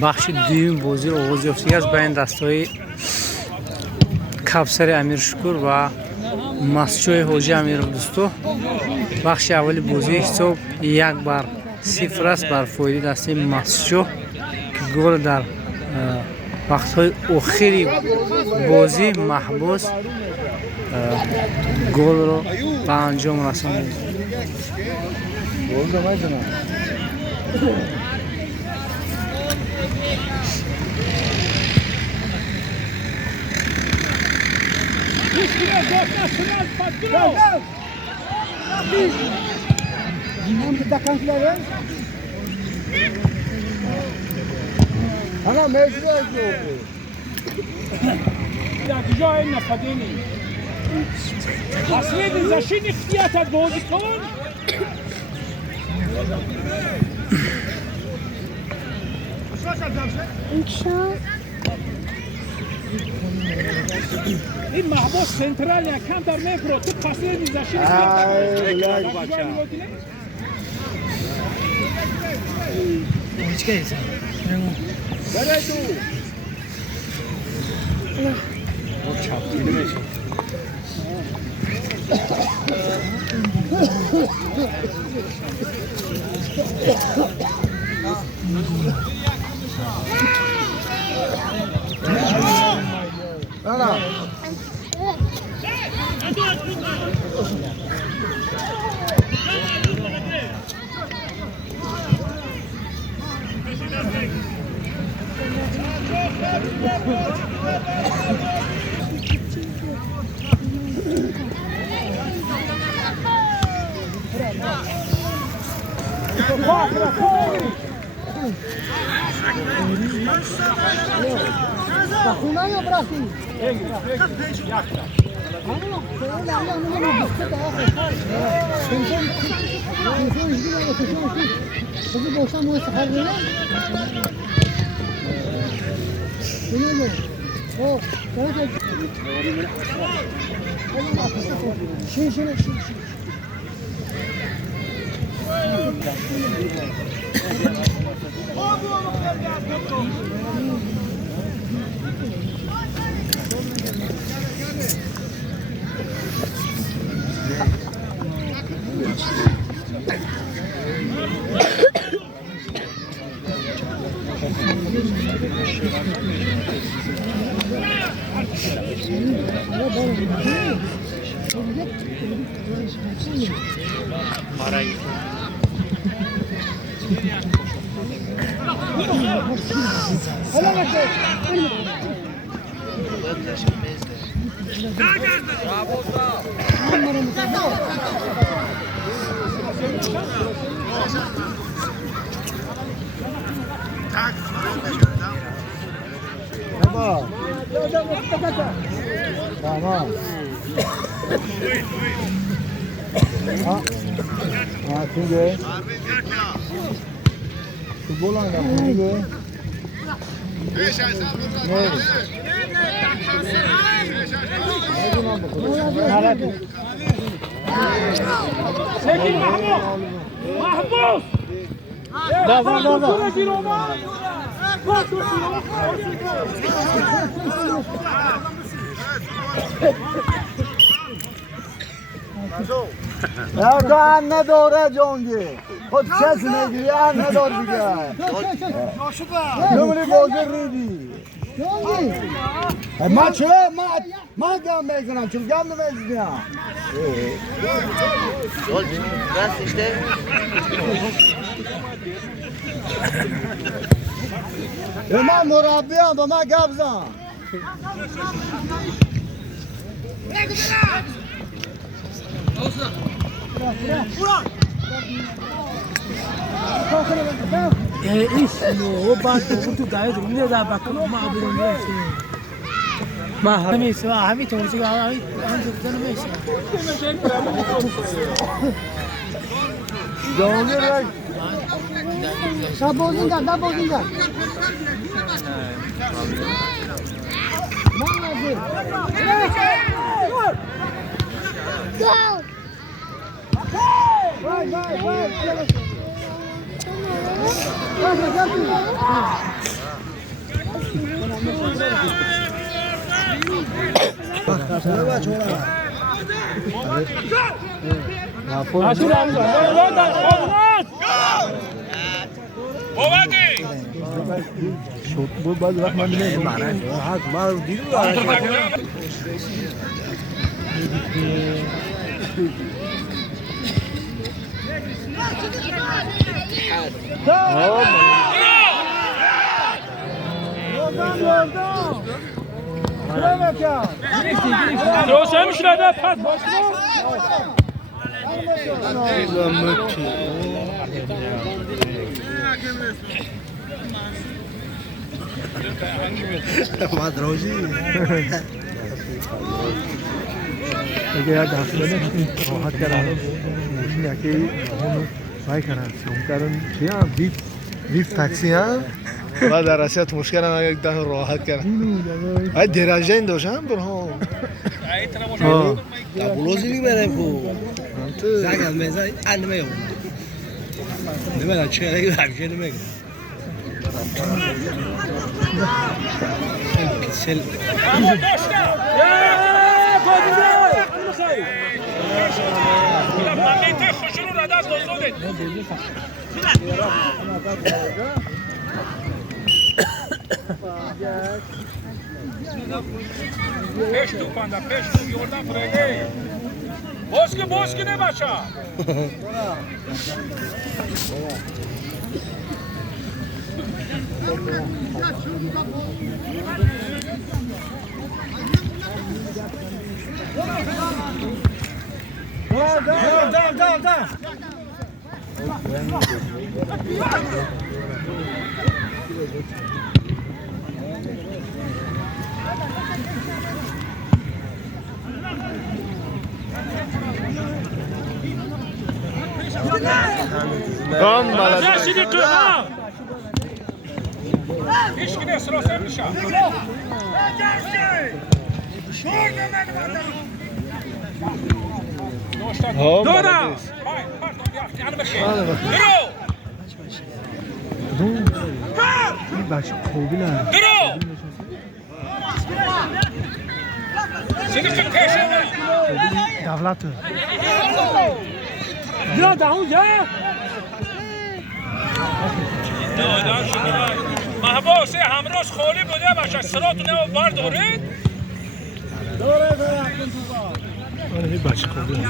бахши дуюми бозӣ оғоз ёфтагааст байни дастҳои Кавсари Амиршукур ва Масҷои Ҳоҷи Амиров дӯстон. бахши аввали бозӣ ҳисоб 1-0 аст бар фоидаи дастаи Масҷо ки гол дар вақтҳои охири бозӣ Маҳбус голро ба анҷом расонд. Ana mecbur ediyor. Ya güzel napadeni. Последний защитник фиата бозикон. این محبوس سنترال کم در میپرو تو последний защитник. Tamam. Şimdi. Futbol oynamak şimdi. Ne? Sekin Mahmut. Mahmut. Ya تو ان نداره جونگی خود کسی نگیری ان ندار دیگه نمونی بازی ریدی ما چه؟ ما گم میکنم چون گم نمیزنم Yol biraz işte. من مربیم با من گپ زن إيش بعد وقت داير من ذا بكرة ما أبون نفسي ما همي سوا همي توصي على همي أنت بدنا ماشي جونگی رای Double zinga. Go! Vai. روشن میشه پس باشه اگه یاد هفته راحت کردن ماشین یکی بای کردن سوم کردن چیا ویف تاکسی ها بعد در رسیت مشکل هم یک ده راحت کردن ای درجه این داشتم برها بلوزی میبرم کو زنگم میزن ان میام نمیدونم چه رنگی همیشه نمیگم پیسل Peş tupanda, peş tu yoldan buraya. Boski ne başa? Da. Şimdi kırma. Hiç gide sıra sen nişan. Dora. این بچه خوبی نه دولت Ya da اونجا محبوس همراز خالی بوده باشه سراتون رو بردارید این بچه خوبی نه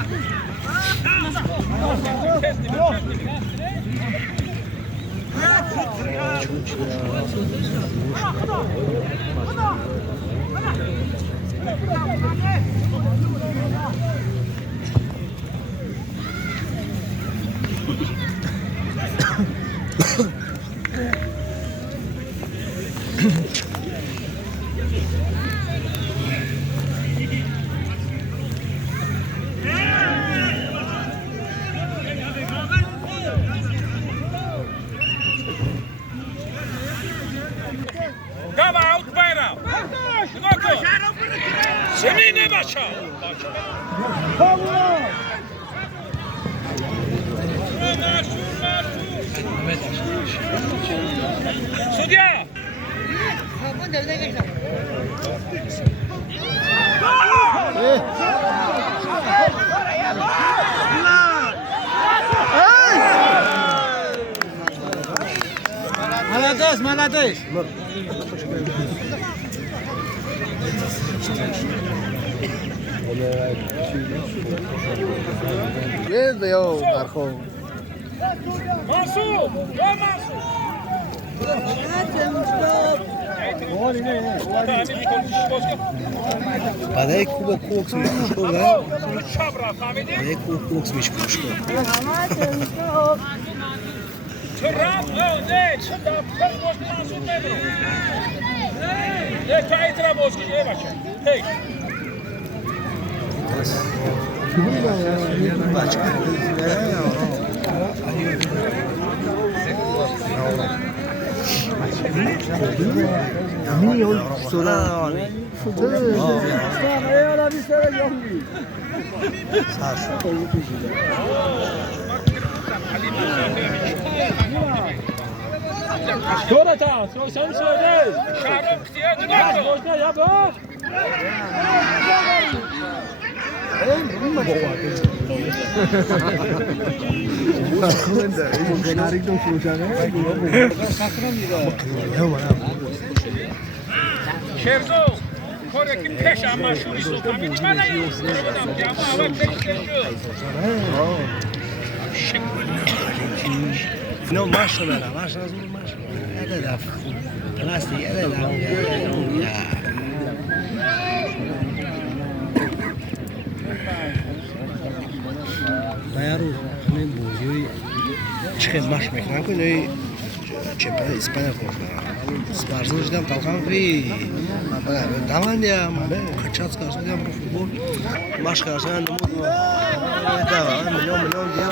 Come out, bayram. Semine başa. Sudya. Молодец. یه یا برخواه Mansur, ya Mansur. Badaj koks miško, da? Çabra famidi. Badaj koks miško. Çırap, ne? Çırap, kaç boş Mansur nedir? Ne kayıtra bozgi, ne başa? Hey. Dorata, sen söyle. Şarap diye ne? Boşuna yap. شرزو کاری که پیش امشوری سوتامی چه نیست نمیدونم که اما اول پیش نه ماشو بله ماش از اون ماش هذا دافع پلاستیک هذا دافع یارو همین بوجی چه ماش میکنم که نوی چمپیون اسپانیا کنم اسپارزوش دام تلقان فی دامانیا کچاس کارسان دام رو فوتبال ماش کارسان نمود داوا میلیون دیام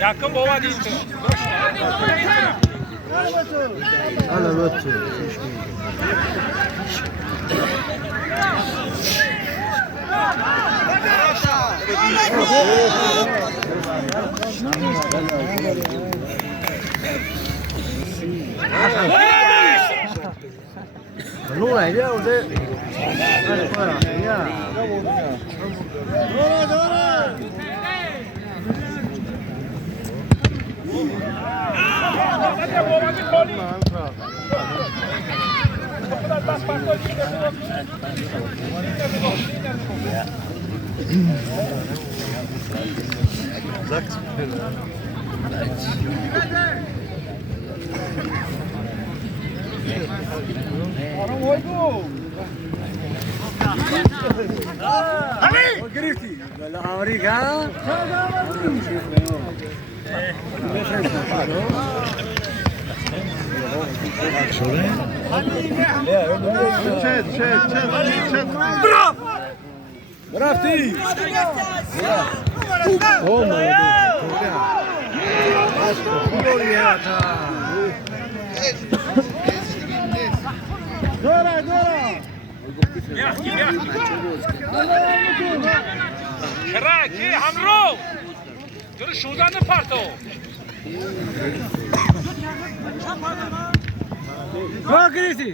Yakın baba değil ki. Hala bak. Lúc này chứ ông thế. رفتی Kraki hamro. Dur şuradan da parto. Ha Krisi.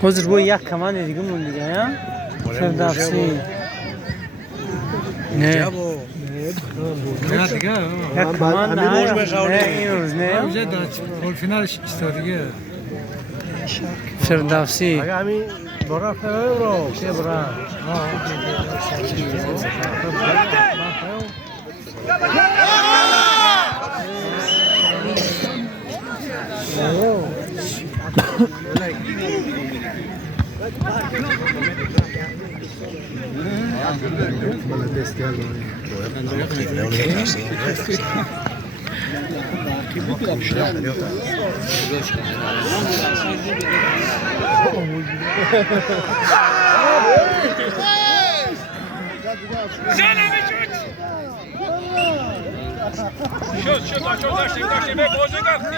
Hazır bu yak kaman dedik mi diye ya? Firdavsi. Ne? Ne دیگه Yak kaman همین موج بخوره. ne? فینالش استادیه Firdavsi. اگه همین برا رو چه برا Zalemi çut. Şurada şimdi bozu kalktı.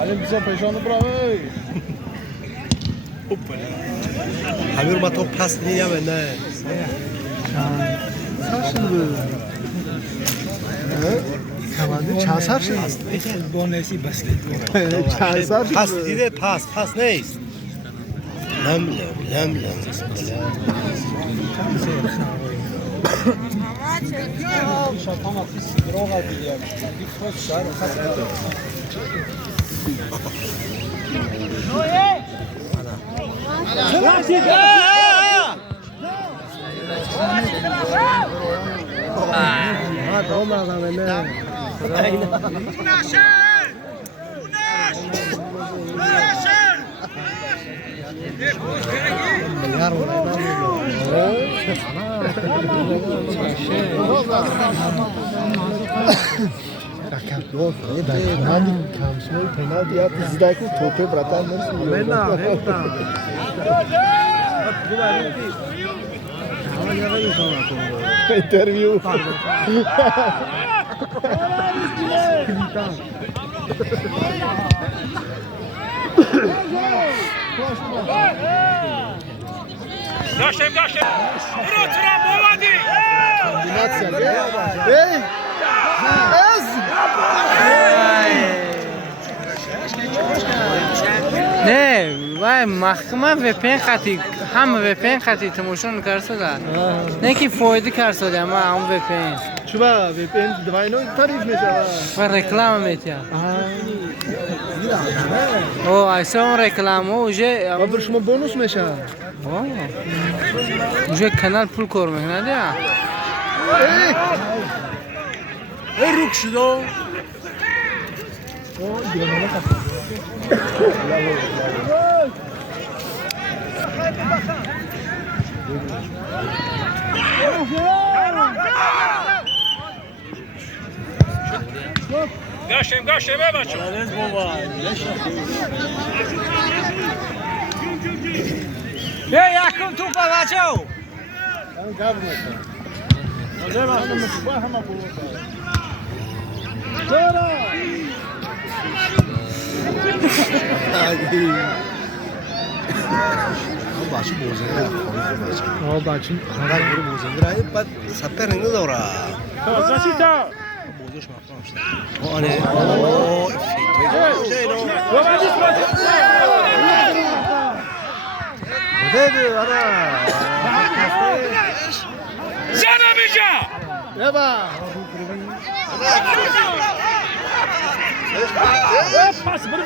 علی بیزا پیشانو برای همین ما تو پس نیم نه چند سر شد؟ بونسی بسکت چند سر پس دیده پس نیست لم دوم آدم نه کمسول پنالتی یا زیدای کو توپه براتن نرسید اینترویو گاشتیم برو ترام بوادی Kombinatsiya. Ey! Ez! نه وای محکمه وپن خطی همه وپن خطی تماشون کرده نه کی فایده کرده اما هم وپن Чува, VPN двойной тариф мешава. و реклама میتیا او ایسا реклама уже Ва шумо бонус мешава. уже канал пул کار میکنه دیا Ey рук шудо. گاشتیم بچه یکم تو بچه بچه بوزنده بچه خبر برو بوزنده بعد سپر اینو داره زاسیتا بوزش مفهوم شده آنه زنه بیجا Eba! پس برو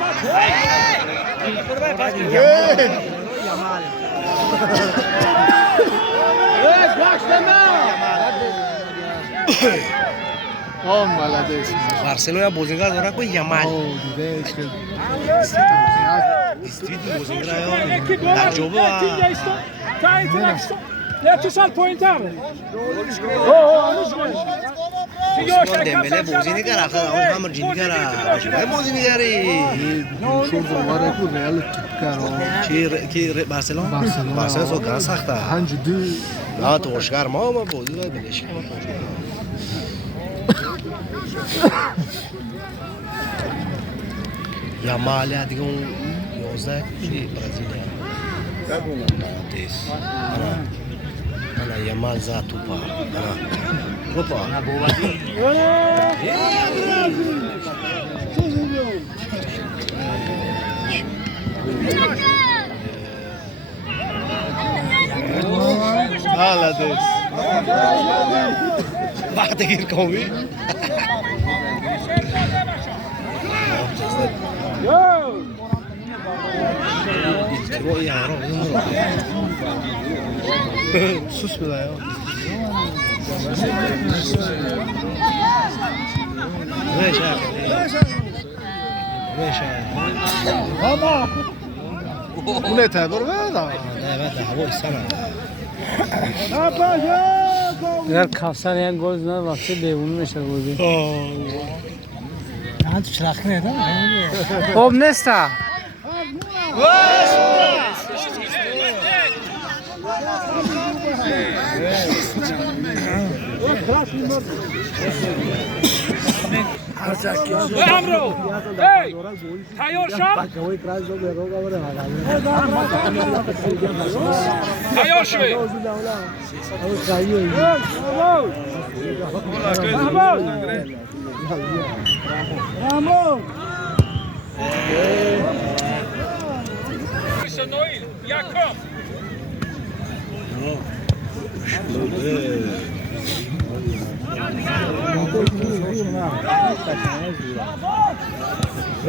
Oh, молодец. بارسلونا بوزنگار داره کوئی یمال دیده که استریت بوزنگار تجربه نه تو سال پوینتر عثمان دمبله بازی کرد آخر اون هم رجینی کرد چه بازی می‌کردی شور دوباره کو ریال تیپ کرد کی بارسلونا سو کار سخته هنج دو نه تو اشکار ما بازی داد بلش یمال دیگه اون 11 چی برزیلیا تیس انا یمال زاد توپا انا توپا молодец. بعد غير قوي Sus bir daha ya. Bu ne tebir be da? Evet, hava sana. اگر کافسر یک گل زند وقتی دیوونه میشه گودی نه تو چرخ نیدم خوب نیسته امرو ای تیار شد تیار شوی نویل یکم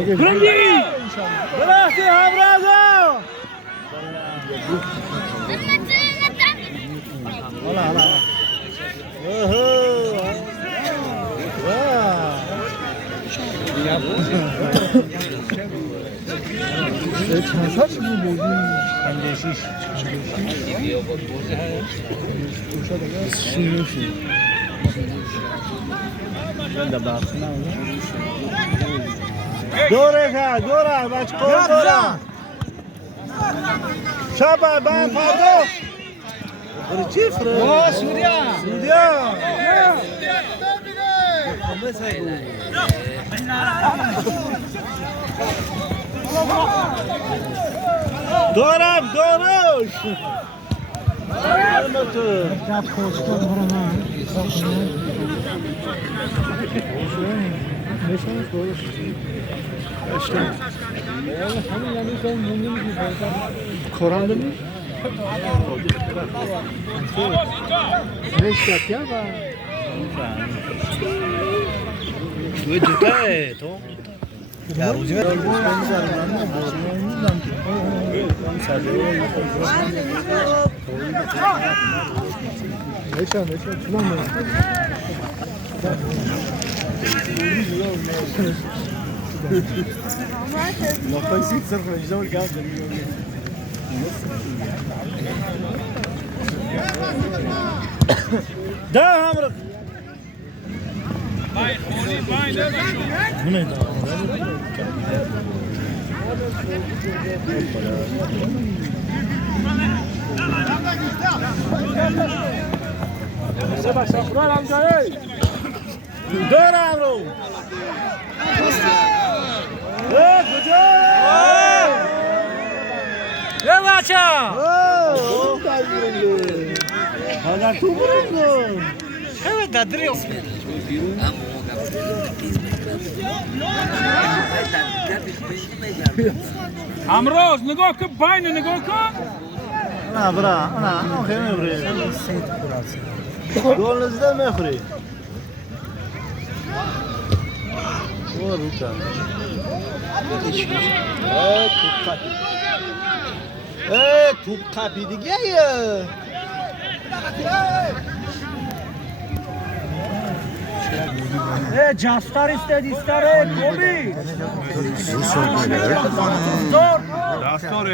گرنگی براستی همرازو چند سال شد بود بودیم 56 دوره بچه کن دوره شبه به پردو سوریا دورش Koran'da mı? Ne iş yapıyor ya? Bu cüte to. Ya rozi ver. Neşan, şulan mı? ما خايسين صرف الجو القاعد ده همرك دور همرو یه بچه حالا تو برو چه دادری امروز نگاه کن باین نگاه کن نه برا انا خیلی میبری گل نزده میخوری برو کن توپ قپی دیگه جاستار istedi Gobi. Zor. دستور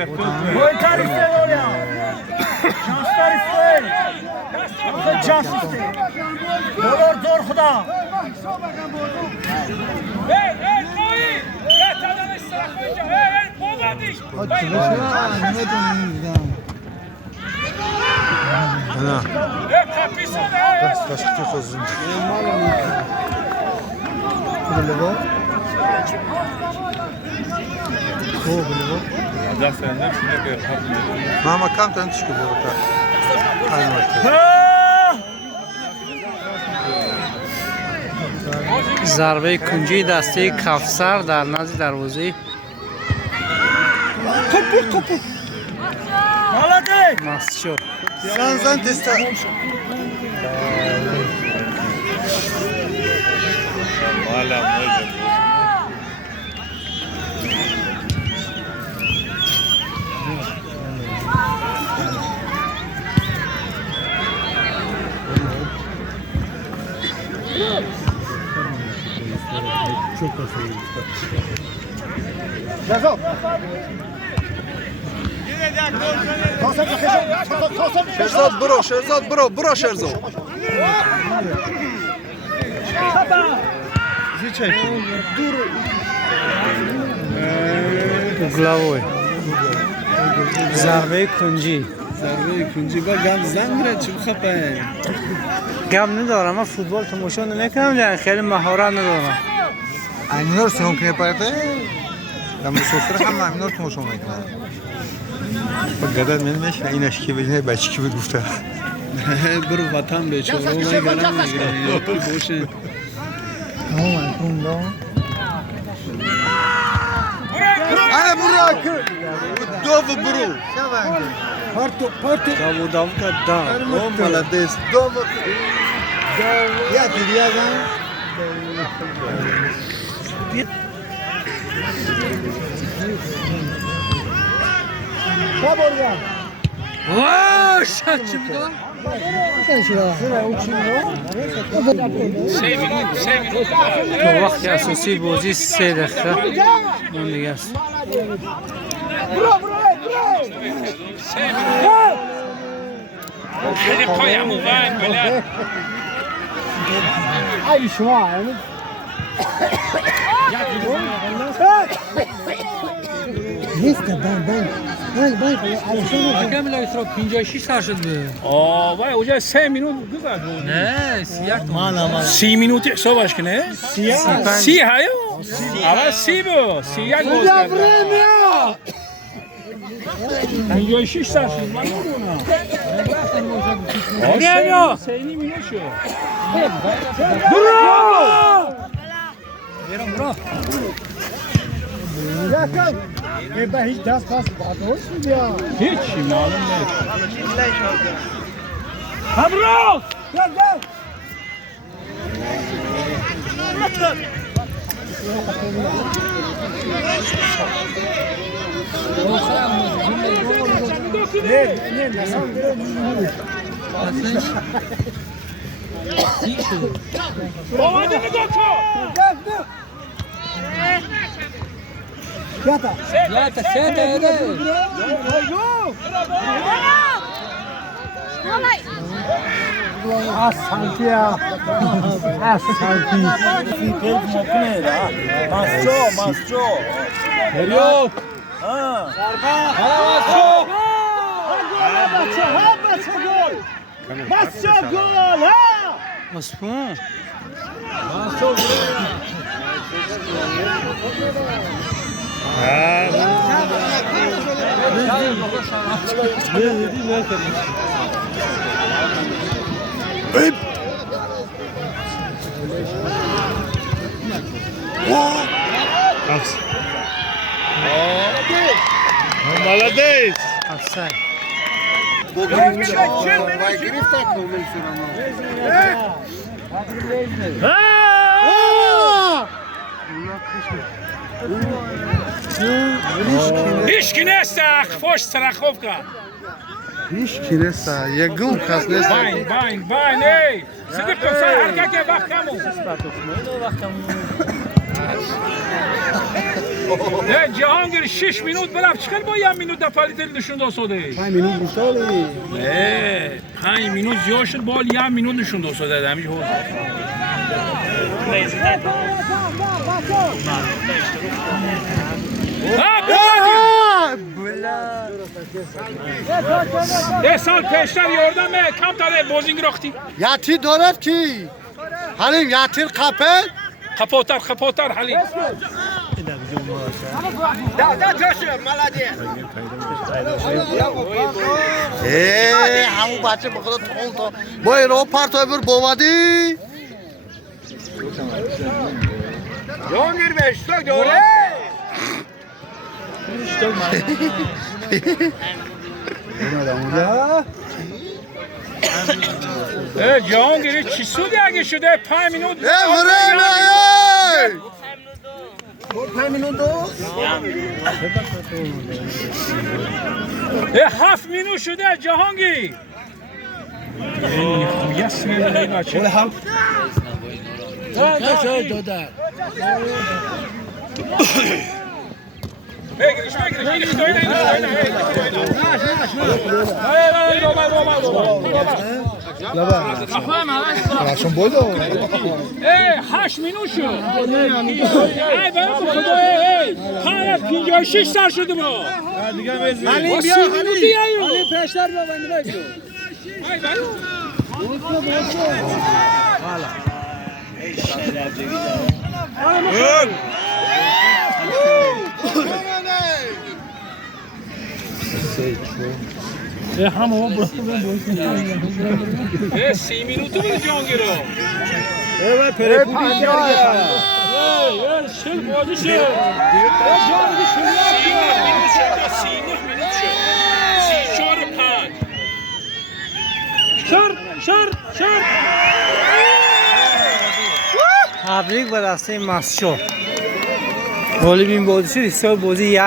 Boytar istedi oraya. Jastar istedi. Jas istedi. Zor Xuda. Hey koy yatadan istirahat koyunca hey povadiş Ana. hey kapısı hey Kaşıkçı sözün. Mama kam ten çıkıyor orada. ضربه کنجی دسته کفسر در نزد دروازه مسجد Sen testa. Çok kasayı. Şerzad bro Şerzad. головой ضربه کنجی با گم زن میره چی بخپه گم ندارم من فوتبال تماشا نمیکنم یعنی خیلی مهارت ندارم Aynur son که پرده. دم سفره هم aynur تماشا میکنه. فقط من مش این اشکی بینه بچه کی بود گفته. برو وطن به چه رو میگرم میگیرم پول باشه Ana Burak. Dove bro. Parto. داو کدا Oh молодец. Dove. Ya diyadan. تو وقت اساسی بازی 3 دقیقه اون دیگه است خیلی پایم و باین بلد ای شما نیست بان حکم لایترا 56 سر شد آه وای اوجا 3 minut گذشت نه 30 minut حسابش کنه 30 هایو اول 30 بود 31 بود 56 سال شد من نمیدونم نمیاد سینی مینو شد برو به هیچ دست پس برداشت بیا هیچی معلوم نیست مبروک اومده نگاه کن Asantía. ماسچو هریوت اسپون Молодец! افسر هیچکی نیست خوش سرخوفکا هیچ کی نیست یگون کس نیست باین باین باین ای صدق کن سر حرکت که وقت کمون نه جهانگیر 6 minut برفت چکر با 1 minut دفعالی دل نشون دو ساده 5 minut بیشتری نه 5 minut زیاد شد بال 1 minut نشون دو ساده همیشه حوض ده سال پیشتر یاردم کم تاره بازینگ رختی یاتی دارد کی حلیم یاتیر قپه خپوتر حلیم همون بچه به خدا تول تا با ایران پرتای بر بوادی جهانگیر به اشتاک دوره جهانگیر چی سودی اگه شده 5 minut 5 minut دو 7 minut شده جهانگیر یس میدونی بچه هم بگیرش اینش دویده راشون بودو 8 minut شد ای برام خدا ای 56 سال شده با حلیم بیا حلیم پیشتر ببندی بگو ای برام همه برو 30 minut بود جهانگیر رو پره پودی شل بازی شد جهانگیر شد 39 minut شد 34 5 تبریک به دسته ماسچو. غالب این بازی شد. حساب بازی 1-0